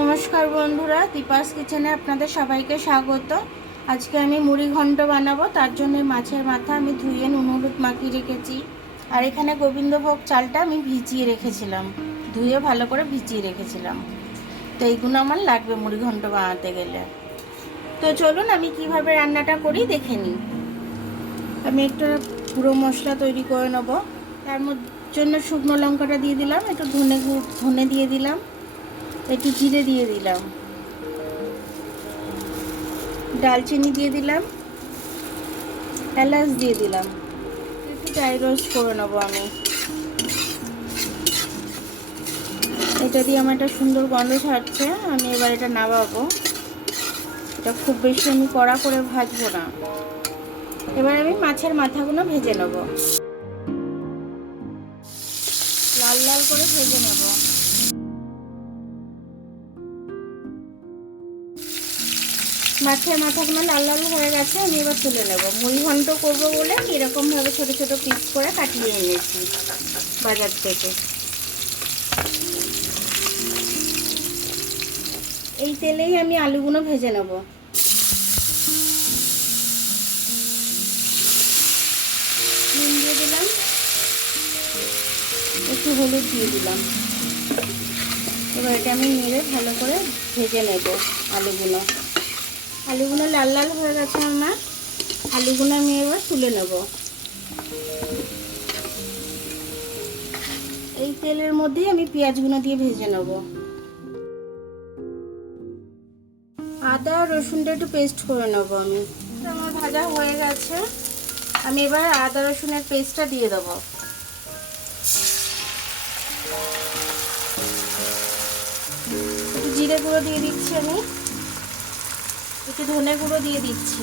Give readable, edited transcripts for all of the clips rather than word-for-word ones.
নমস্কার বন্ধুরা, দীপাস কিচেনে আপনাদের সবাইকে স্বাগত। আজকে আমি মুড়ি ঘন্ট বানাবো। তার জন্য মাছের মাথা আমি ধুয়ে নুন হলুদ মাখিয়ে রেখেছি। আর এখানে গোবিন্দভোগ চালটা আমি ভিজিয়ে রেখেছিলাম, ধুয়ে ভালো করে ভিজিয়ে রেখেছিলাম। তো এইগুলো আমার লাগবে মুড়ি ঘন্ট বানাতে গেলে। তো চলুন আমি কিভাবে রান্নাটা করি দেখে নিই। আমি একটা গুঁড়ো মশলা তৈরি করে নেব। তার জন্য শুকনো লঙ্কাটা দিয়ে দিলাম, একটু ধনে দিয়ে দিলাম, একটু জিরে দিয়ে দিলাম, দালচিনি দিয়ে দিলাম, এলাচ দিয়ে দিলাম। একটু ড্রাই রোস্ট করে নেবো আমি। এটা দিয়ে আমার একটা সুন্দর গন্ধ ছাড়ছে। আমি এবার এটা নামাবো। এটা খুব বেশি আমি কড়া করে ভাজবো না। এবার আমি মাছের মাথাগুলো ভেজে নেব, লাল লাল করে ভেজে নেব। মাছের মাথাগুলো লাল লাল হয়ে গেছে, আমি এবার তুলে নেব। মুড়ি ঘন্ট করবো বলে এরকমভাবে ছোট ছোট পিস করে কাটিয়ে এনেছি বাজার থেকে। এই তেলেই আমি আলুগুলো ভেজে নেব। নুন দিয়ে দিলাম, একটু হলুদ দিয়ে দিলাম। এবার এটা আমি নেড়ে ভালো করে ভেজে নেব আলুগুলো। আলুগুলো লাল লাল হয়ে গেছে আমার। আলুগুলো আমি এবার তুলে নেব। এই তেলের মধ্যেই আমি পেঁয়াজগুলো দিয়ে ভেজে নেব। আদা রসুনটা একটু পেস্ট করে নেব আমি। আমার ভাজা হয়ে গেছে, আমি এবার আদা রসুনের পেস্টটা দিয়ে দেবো। একটু জিরে গুঁড়ো দিয়ে দিচ্ছি আমি, একটু ধনে গুঁড়ো দিয়ে দিচ্ছি,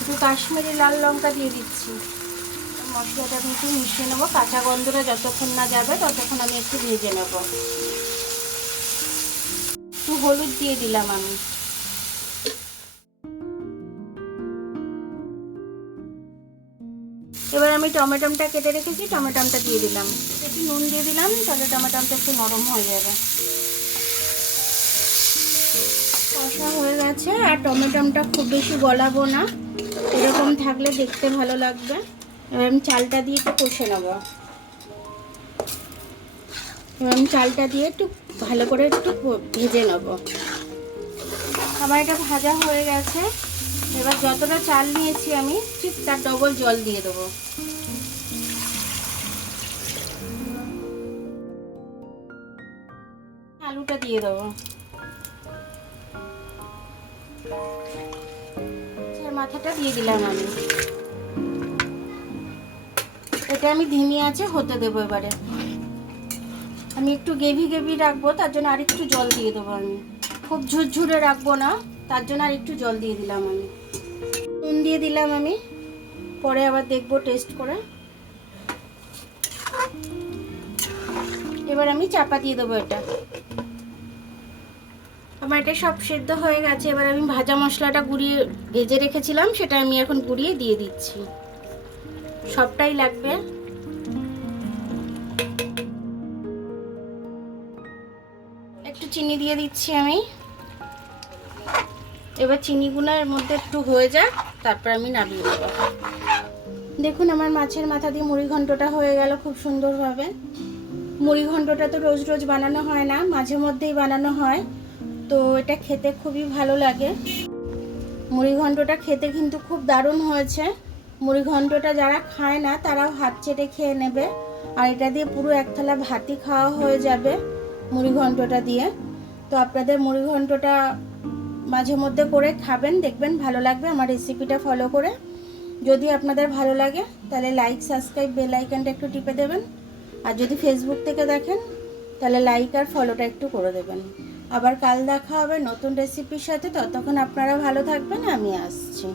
একটু কাশ্মীরি লাল লঙ্কা দিয়ে দিচ্ছি। মশলাটা আমি একটু মিশিয়ে নেবো। কাঁচা গন্ধটা যতক্ষণ না যাবে ততক্ষণ আমি একটু ভেজে নেব। একটু হলুদ দিয়ে দিলাম আমি। এবার আমি টমেটোটা কেটে রেখেছি, টমেটোটা দিয়ে দিলাম। একটু নুন দিয়ে দিলাম, তাহলে টমেটোটা একটু নরম হয়ে যাবে। কষা হয়ে গেছে। আর টমেটোটা খুব বেশি গলাবো না, এরকম থাকলে দেখতে ভালো লাগবে। এবার আমি চালটা দিয়ে একটু কষে নেব। এবার আমি চালটা দিয়ে একটু ভালো করে একটু ভেজে নেব। আমার এটা ভাজা হয়ে গেছে। এবার যতটা চাল নিয়েছি আমি ঠিক তার ডবল জল দিয়ে দেবো। আলুটা দিয়ে দেবো। মাথাটা দিয়ে দিলাম আমি। এটা আমি ধিমি আঁচে হতে দেবো। এবারে আমি একটু গ্রেভি গ্রেভি রাখবো, তার জন্য আরেকটু জল দিয়ে দেবো আমি। খুব ঝুরঝুরে রাখবো না, তার জন্য আরেকটু জল দিয়ে দিলাম আমি। নুন দিয়ে দিলাম আমি, পরে আবার দেখবো টেস্ট করে। এবার আমি চাপা দিয়ে দেবো এটা। আমার এটা সব সেদ্ধ হয়ে গেছে। এবার আমি ভাজা মশলাটা গুঁড়িয়ে ভেজে রেখেছিলাম, সেটা আমি এখন গুঁড়িয়ে দিয়ে দিচ্ছি। সবটাই লাগবে। একটু চিনি দিয়ে দিচ্ছি আমি। এবার চিনিগুলো এর মধ্যে একটু হয়ে যাক, তারপর আমি নামিয়ে দেবো। দেখুন আমার মাছের মাথা দিয়ে মুড়ি ঘন্টটা হয়ে গেল খুব সুন্দরভাবে। মুড়ি ঘন্টটা তো রোজ রোজ বানানো হয় না, মাঝে মধ্যেই বানানো হয়। তো এটা খেতে খুবই ভালো লাগে। মুড়ি ঘন্টটা খেতে কিন্তু খুব দারুণ হয়েছে। মুড়ি ঘন্টটা যারা খায় না তারাও হাত চেটে খেয়ে নেবে। আর এটা দিয়ে পুরো এক থালা ভাতই খাওয়া হয়ে যাবে মুড়ি ঘন্টটা দিয়ে। তো আপনাদের মুড়ি ঘন্টটা মাঝে মধ্যে করে খাবেন, দেখবেন ভালো লাগবে আমার রেসিপিটা ফলো করে। যদি আপনাদের ভালো লাগে তাহলে লাইক সাবস্ক্রাইব বেল আইকনটা একটু টিপে দেবেন। আর যদি ফেসবুক থেকে দেখেন তাহলে লাইক আর ফলোটা একটু করে দেবেন। আবার কাল দেখা হবে নতুন রেসিপির সাথে। ততক্ষণ আপনারা ভালো থাকবেন, আমি আসছি।